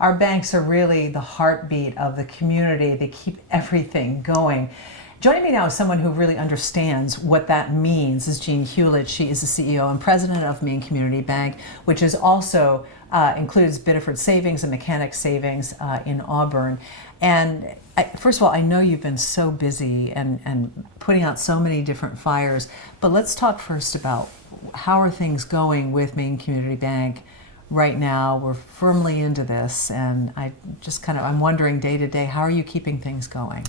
our banks are really the heartbeat of the community. They keep everything going. Joining me now is someone who really understands what that means is Jeanne Hulit. She is the CEO and president of Maine Community Bank, which is also includes Biddeford Savings and Mechanic Savings in Auburn. And first of all, I know you've been so busy and putting out so many different fires, but let's talk first about how are things going with Maine Community Bank right now. We're firmly into this, and I'm wondering day to day, how are you keeping things going?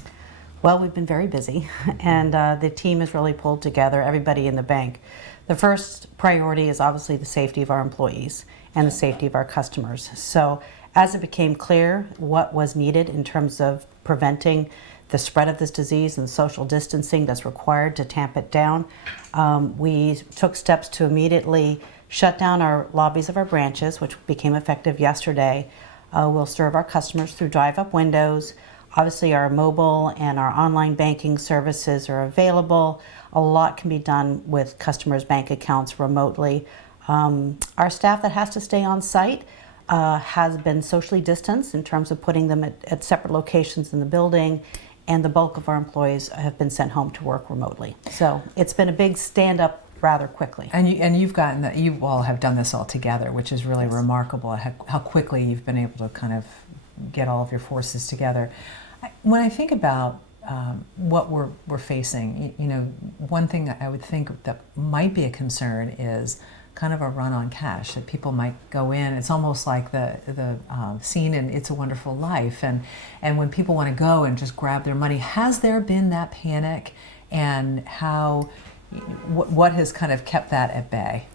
Well, we've been very busy, and the team has really pulled together everybody in the bank. The first priority is obviously the safety of our employees and the safety of our customers. So as it became clear what was needed in terms of preventing the spread of this disease and the social distancing that's required to tamp it down, we took steps to immediately shut down our lobbies of our branches, which became effective yesterday. We'll serve our customers through drive-up windows. Obviously, our mobile and our online banking services are available. A lot can be done with customers' bank accounts remotely. Our staff that has to stay on site has been socially distanced in terms of putting them at separate locations in the building, and the bulk of our employees have been sent home to work remotely. So it's been a big stand-up rather quickly. And you've gotten that, you all have done this all together, which is really remarkable, how quickly you've been able to kind of get all of your forces together. When I think about what we're facing, one thing I would think that might be a concern is kind of a run on cash, that people might go in. It's almost like the scene in It's a Wonderful Life, and when people want to go and just grab their money. Has there been that panic, and what has kind of kept that at bay?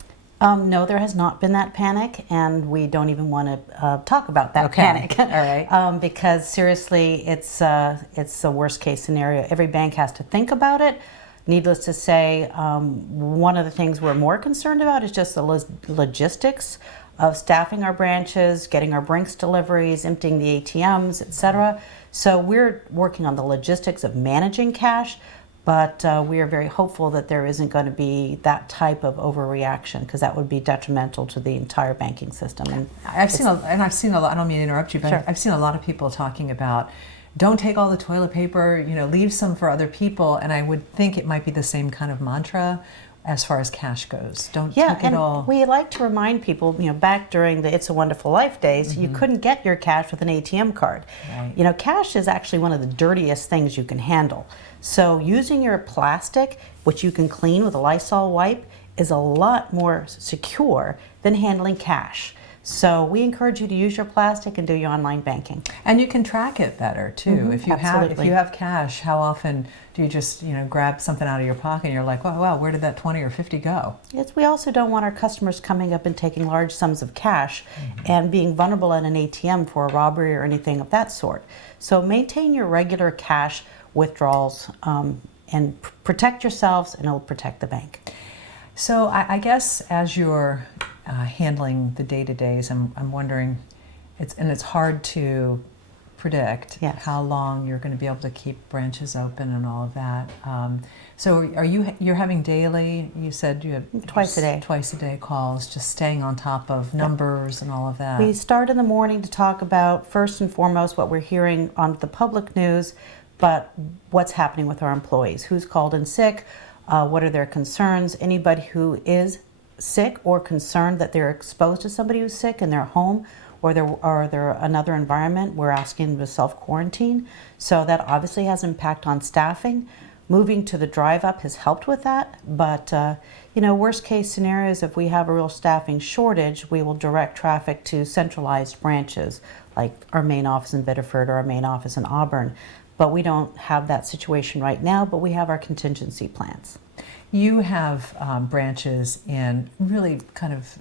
No, there has not been that panic, and we don't even want to talk about that panic. All right. Because seriously, it's a worst case scenario. Every bank has to think about it. Needless to say, one of the things we're more concerned about is just the logistics of staffing our branches, getting our Brinks deliveries, emptying the ATMs, etc. So we're working on the logistics of managing cash. But we are very hopeful that there isn't going to be that type of overreaction, because that would be detrimental to the entire banking system. And I've seen a lot. I don't mean to interrupt you, but Sure. I've seen a lot of people talking about, don't take all the toilet paper, leave some for other people. And I would think it might be the same kind of mantra as far as cash goes. Don't take it all. We like to remind people, back during the It's a Wonderful Life days, you couldn't get your cash with an ATM card. Right. Cash is actually one of the dirtiest things you can handle. So using your plastic, which you can clean with a Lysol wipe, is a lot more secure than handling cash. So we encourage you to use your plastic and do your online banking. And you can track it better too. If you absolutely. have cash, how often do you just grab something out of your pocket and you're like, wow, where did that 20 or 50 go? Yes, we also don't want our customers coming up and taking large sums of cash and being vulnerable at an ATM for a robbery or anything of that sort. So maintain your regular cash withdrawals and protect yourselves, and it'll protect the bank. So I guess as you're handling the day-to-days, I'm wondering, it's hard to predict how long you're going to be able to keep branches open and all of that. So you're having daily, you said you have Twice a day calls, just staying on top of numbers and all of that. We start in the morning to talk about, first and foremost, what we're hearing on the public news, but what's happening with our employees, who's called in sick, what are their concerns. Anybody who is sick or concerned that they're exposed to somebody who's sick in their home or they're another environment, we're asking them to self-quarantine. So that obviously has impact on staffing. Moving to the drive-up has helped with that, but worst case scenarios, if we have a real staffing shortage, we will direct traffic to centralized branches like our main office in Biddeford or our main office in Auburn. But we don't have that situation right now, but we have our contingency plans. You have branches in really kind of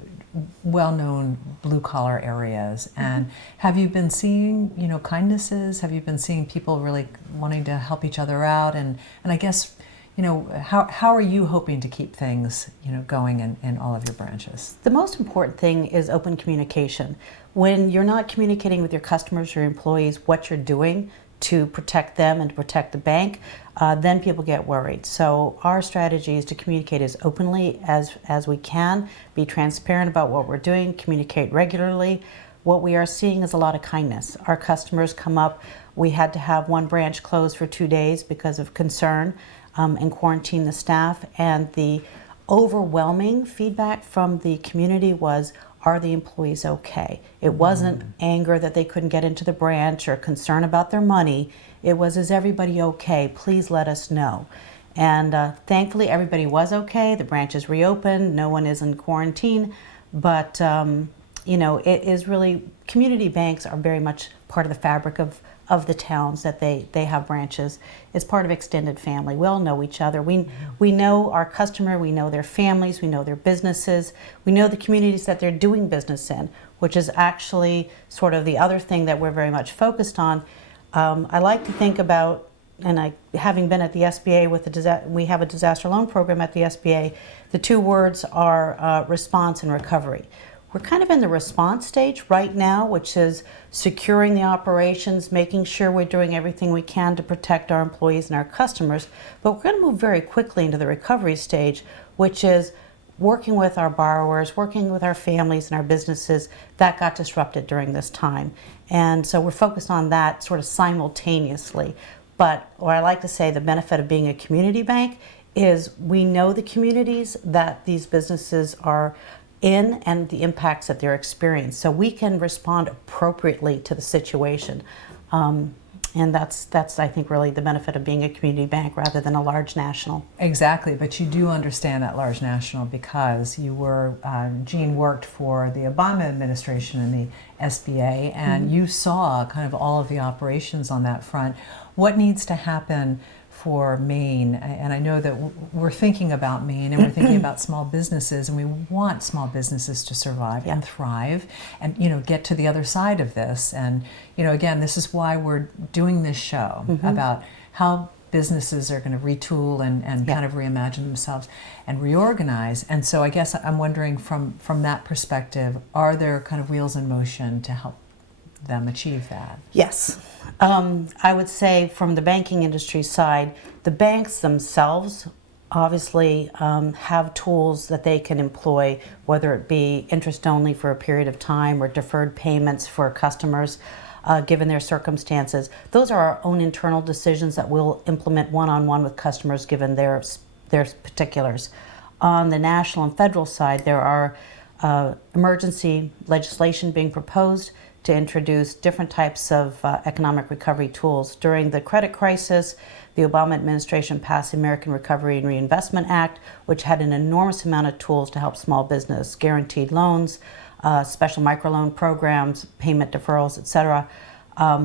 well-known blue-collar areas, and have you been seeing, kindnesses? Have you been seeing people really wanting to help each other out? And I guess, how are you hoping to keep things, going in all of your branches? The most important thing is open communication. When you're not communicating with your customers or employees what you're doing to protect them and to protect the bank, then people get worried. So our strategy is to communicate as openly as we can, be transparent about what we're doing, communicate regularly. what we are seeing is a lot of kindness. Our customers come up. We had to have one branch closed for 2 days because of concern and quarantine the staff. And the overwhelming feedback from the community was, are the employees okay? It wasn't anger that they couldn't get into the branch or concern about their money. It was, is everybody okay? Please let us know. And thankfully, everybody was okay. The branch is reopened. No one is in quarantine. But, you know, it is really, community banks are very much part of the fabric of the towns that they have branches. It's part of extended family. We all know each other. We know our customer, we know their families, we know their businesses, we know the communities that they're doing business in, which is actually sort of the other thing that we're very much focused on. I like to think about, and having been at the SBA we have a disaster loan program at the SBA, the two words are response and recovery. We're kind of in the response stage right now, which is securing the operations, making sure we're doing everything we can to protect our employees and our customers. But we're going to move very quickly into the recovery stage, which is working with our borrowers, working with our families and our businesses that got disrupted during this time. And so we're focused on that sort of simultaneously. But what I like to say, the benefit of being a community bank is we know the communities that these businesses are in and the impacts that they're experiencing. So we can respond appropriately to the situation. And that's I think really the benefit of being a community bank rather than a large national. Exactly, but you do understand that large national because you were, Jeanne worked for the Obama administration and the SBA, and you saw kind of all of the operations on that front. What needs to happen for Maine? And I know that we're thinking about Maine and we're thinking about small businesses, and we want small businesses to survive and thrive and, you know, get to the other side of this. And, you know, again, this is why we're doing this show about how businesses are going to retool and kind of reimagine themselves and reorganize. And so I guess I'm wondering from that perspective, are there kind of wheels in motion to help them achieve that? Yes. I would say from the banking industry side, the banks themselves obviously have tools that they can employ, whether it be interest only for a period of time or deferred payments for customers, given their circumstances. Those are our own internal decisions that we'll implement one-on-one with customers given their particulars. On the national and federal side, there are emergency legislation being proposed to introduce different types of economic recovery tools. During the credit crisis, the Obama administration passed the American Recovery and Reinvestment Act, which had an enormous amount of tools to help small business, guaranteed loans, special microloan programs, payment deferrals, etc.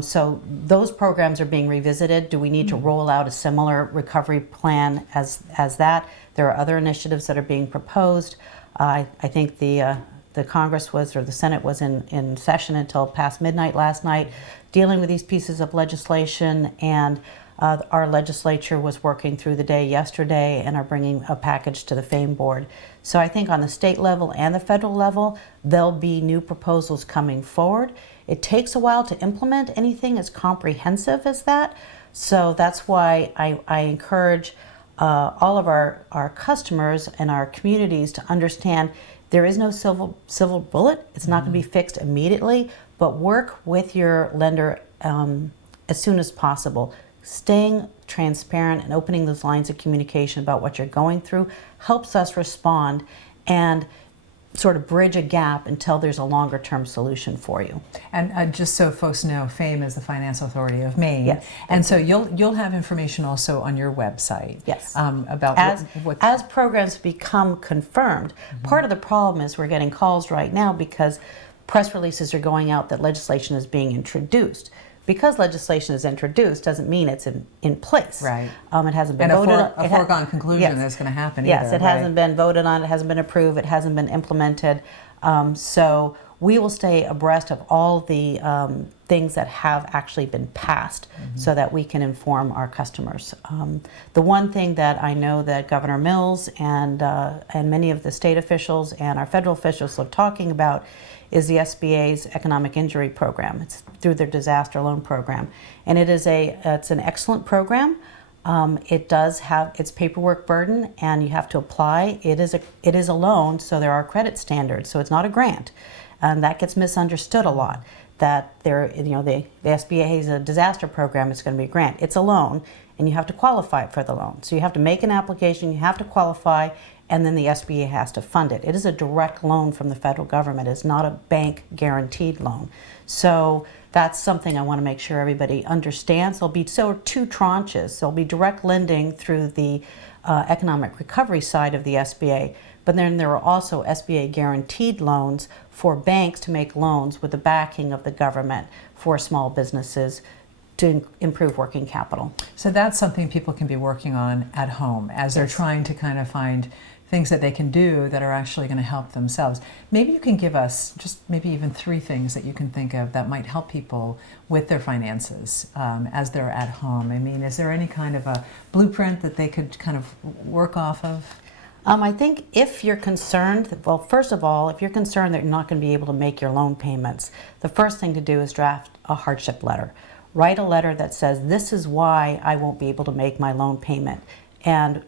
So those programs are being revisited. Do we need to roll out a similar recovery plan as that? There are other initiatives that are being proposed. I think the Congress was, or the Senate was in session until past midnight last night, dealing with these pieces of legislation, and our legislature was working through the day yesterday and are bringing a package to the FAME board. So I think on the state level and the federal level, there'll be new proposals coming forward. It takes a while to implement anything as comprehensive as that. So that's why I encourage all of our customers and our communities to understand there is no silver bullet. It's not going to be fixed immediately, but work with your lender as soon as possible. Staying transparent and opening those lines of communication about what you're going through helps us respond and sort of bridge a gap until there's a longer term solution for you. And just so folks know, FAME is the Financial Authority of Maine. Yes. And so you'll have information also on your website. Yes. About as programs become confirmed. Part of the problem is we're getting calls right now because press releases are going out that legislation is being introduced. Because legislation is introduced doesn't mean it's in place. Right. It hasn't been and voted on. a foregone conclusion that's going to happen either. Yes, it hasn't been voted on, it hasn't been approved, it hasn't been implemented. So we will stay abreast of all the things that have actually been passed so that we can inform our customers. The one thing that I know that Governor Mills and many of the state officials and our federal officials are talking about is the SBA's economic injury program. It's through their disaster loan program, and it's an excellent program. It does have its paperwork burden, and you have to apply. It is a loan, so there are credit standards. So it's not a grant. And that gets misunderstood a lot. That the SBA has a disaster program, it's going to be a grant. It's a loan, and you have to qualify for the loan. So you have to make an application, you have to qualify, and then the SBA has to fund it. It is a direct loan from the federal government. It's not a bank guaranteed loan. So that's something I want to make sure everybody understands. There'll be two tranches. There'll be direct lending through the economic recovery side of the SBA, but then there are also SBA guaranteed loans for banks to make loans with the backing of the government for small businesses to improve working capital. So that's something people can be working on at home as they're trying to kind of find things that they can do that are actually going to help themselves. Maybe you can give us just maybe even 3 things that you can think of that might help people with their finances as they're at home. I mean, is there any kind of a blueprint that they could kind of work off of? I think if you're concerned, well, first of all, if you're concerned that you're not going to be able to make your loan payments, the first thing to do is draft a hardship letter. Write a letter that says, this is why I won't be able to make my loan payment, and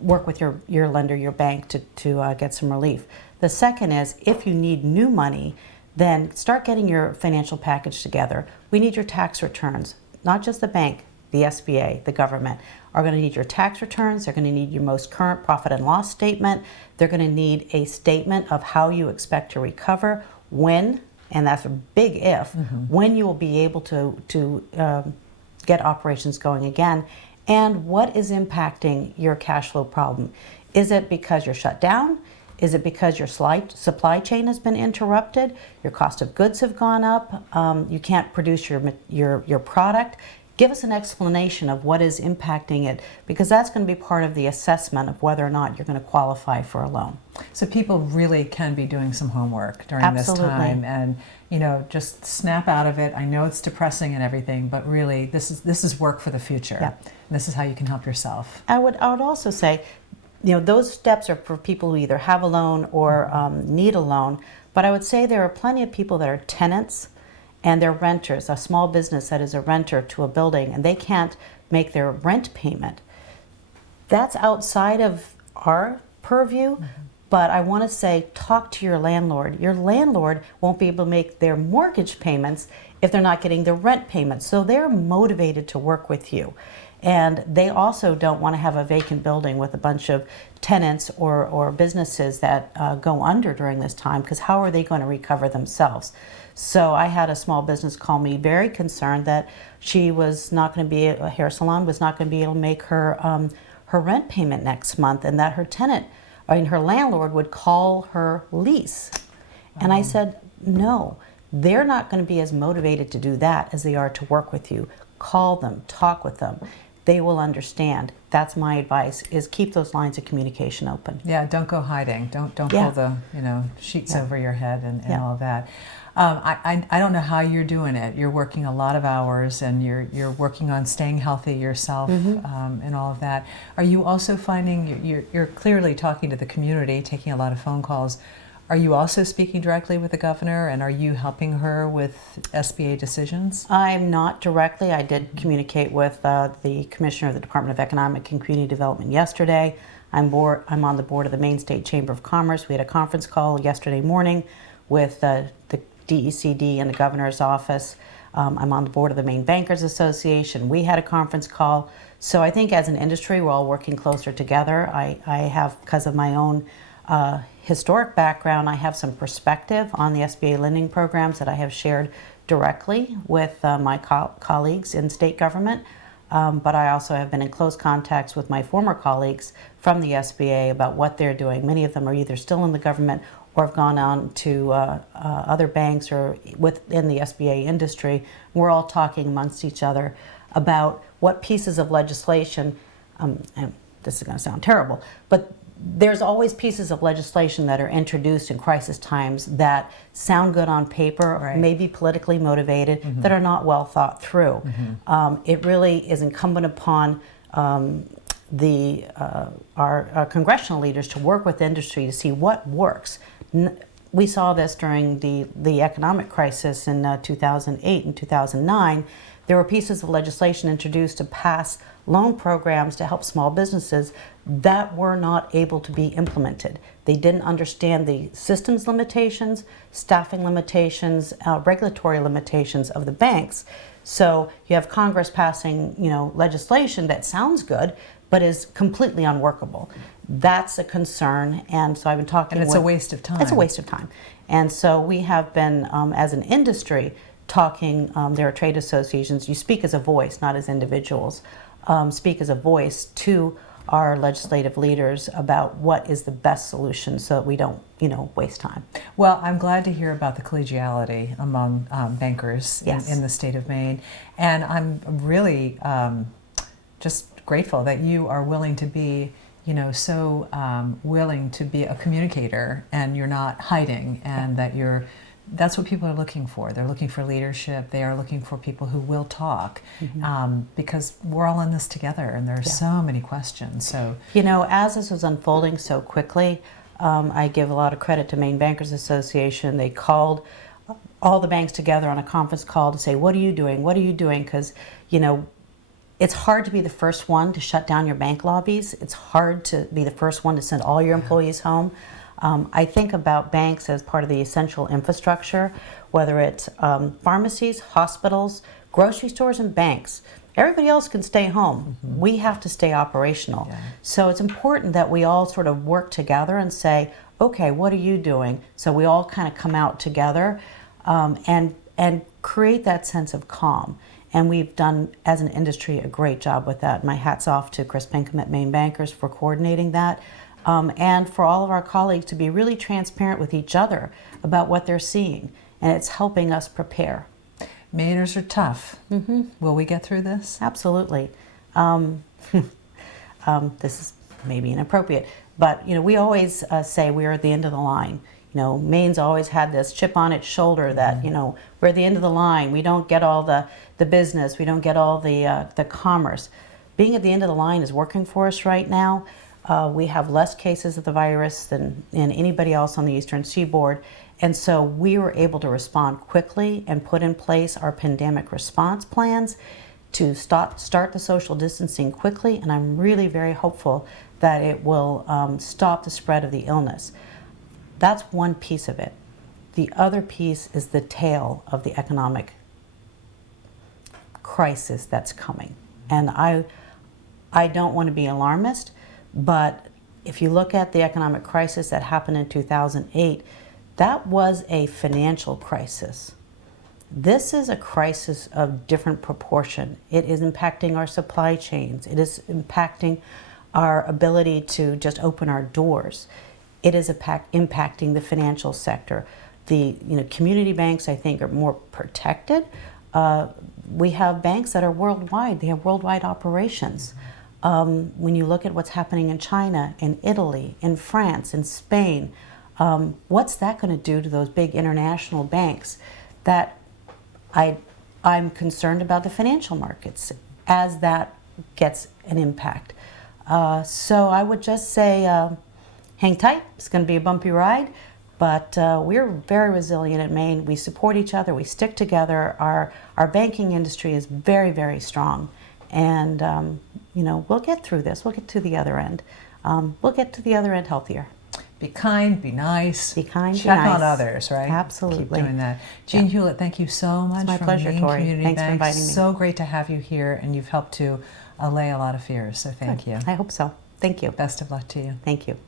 work with your lender, your bank, to get some relief. The second is, if you need new money, then start getting your financial package together. We need your tax returns, not just the bank, the SBA, the government are going to need your tax returns. They're going to need your most current profit and loss statement. They're going to need a statement of how you expect to recover, when, and that's a big if, when you will be able to get operations going again, and what is impacting your cash flow problem. Is it because you're shut down? Is it because your supply chain has been interrupted? Your cost of goods have gone up? You can't produce your product? Give us an explanation of what is impacting it, because that's going to be part of the assessment of whether or not you're going to qualify for a loan. So people really can be doing some homework during this time, and just snap out of it. I know it's depressing and everything, but really this is work for the future. Yeah. And this is how you can help yourself. I would also say, those steps are for people who either have a loan or need a loan. But I would say there are plenty of people that are tenants and they're renters, a small business that is a renter to a building, and they can't make their rent payment. That's outside of our purview, but I want to say, talk to your landlord. Your landlord won't be able to make their mortgage payments if they're not getting their rent payments. So they're motivated to work with you. And they also don't want to have a vacant building with a bunch of tenants or businesses that go under during this time, because how are they going to recover themselves? So I had a small business call me very concerned that she was not going to be, a hair salon was not going to be able to make her her rent payment next month, and that her landlord would call her lease. And I said, no, they're not going to be as motivated to do that as they are to work with you. Call them, talk with them. They will understand. That's my advice, is keep those lines of communication open. Yeah, don't go hiding. Don't pull the sheets over your head and all of that. I don't know how you're doing it. You're working a lot of hours, and you're working on staying healthy yourself, and all of that. Are you also finding you're clearly talking to the community, taking a lot of phone calls? Are you also speaking directly with the governor, and are you helping her with SBA decisions? I'm not directly. I did communicate with the commissioner of the Department of Economic and Community Development yesterday. I'm on the board of the Maine State Chamber of Commerce. We had a conference call yesterday morning with the DECD and the governor's office. I'm on the board of the Maine Bankers Association. We had a conference call. So I think as an industry, we're all working closer together. I have, because of my own historic background, I have some perspective on the SBA lending programs that I have shared directly with my colleagues in state government. But I also have been in close contacts with my former colleagues from the SBA about what they're doing. Many of them are either still in the government or have gone on to other banks or within the SBA industry. We're all talking amongst each other about what pieces of legislation, and this is going to sound terrible, but there's always pieces of legislation that are introduced in crisis times that sound good on paper, may be politically motivated, that are not well thought through. It really is incumbent upon our congressional leaders to work with industry to see what works. We saw this during the economic crisis in 2008 and 2009. There were pieces of legislation introduced to pass loan programs to help small businesses that were not able to be implemented They didn't understand the systems limitations, staffing limitations, regulatory limitations of the banks. So you have Congress passing, legislation that sounds good, but is completely unworkable. That's a concern, and so I've been talking. And it's a waste of time. It's a waste of time, and so we have been, as an industry, talking. There are trade associations. You speak as a voice, not as individuals. Speak as a voice to our legislative leaders about what is the best solution, so that we don't, waste time. Well, I'm glad to hear about the collegiality among bankers Yes. in the state of Maine, and I'm really just grateful that you are willing to be, so willing to be a communicator, and you're not hiding, and that that's what people are looking for. They're looking for leadership. They are looking for people who will talk, because we're all in this together, and there are so many questions. So, as this was unfolding so quickly, I give a lot of credit to Maine Bankers Association. They called all the banks together on a conference call to say, what are you doing? What are you doing? Because, it's hard to be the first one to shut down your bank lobbies. It's hard to be the first one to send all your employees home. I think about banks as part of the essential infrastructure, whether it's pharmacies, hospitals, grocery stores, and banks. Everybody else can stay home. We have to stay operational. Yeah. So it's important that we all sort of work together and say, okay, what are you doing? So we all kind of come out together and create that sense of calm. And we've done, as an industry, a great job with that. My hat's off to Chris Pinkham at Maine Bankers for coordinating that. And for all of our colleagues to be really transparent with each other about what they're seeing. And it's helping us prepare. Mainers are tough. Will we get through this? Absolutely. This is maybe inappropriate, but we always say we're at the end of the line. Maine's always had this chip on its shoulder that we're at the end of the line. We don't get all the business. We don't get all the commerce. Being at the end of the line is working for us right now. We have less cases of the virus than anybody else on the Eastern Seaboard. And so we were able to respond quickly and put in place our pandemic response plans to start the social distancing quickly. And I'm really very hopeful that it will stop the spread of the illness. That's one piece of it. The other piece is the tail of the economic crisis that's coming. And I don't want to be alarmist, but if you look at the economic crisis that happened in 2008, that was a financial crisis. This is a crisis of different proportion. It is impacting our supply chains. It is impacting our ability to just open our doors. It is impacting the financial sector. The community banks, I think, are more protected. We have banks that are worldwide. They have worldwide operations. When you look at what's happening in China, in Italy, in France, in Spain, what's that going to do to those big international banks? That I'm concerned about the financial markets as that gets an impact. So I would just say, hang tight. It's going to be a bumpy ride, but we're very resilient at Maine. We support each other. We stick together. Our banking industry is very, very strong, and we'll get through this. We'll get to the other end. We'll get to the other end healthier. Be kind, be nice. Be kind, be check nice. on others, right? Absolutely. Keep doing that. Jeanne Hulit, thank you so much. It's my from pleasure, Maine Tori. Community Thanks for Bank. inviting me. So great to have you here, and you've helped to allay a lot of fears, so thank you. I hope so. Thank you. Best of luck to you. Thank you.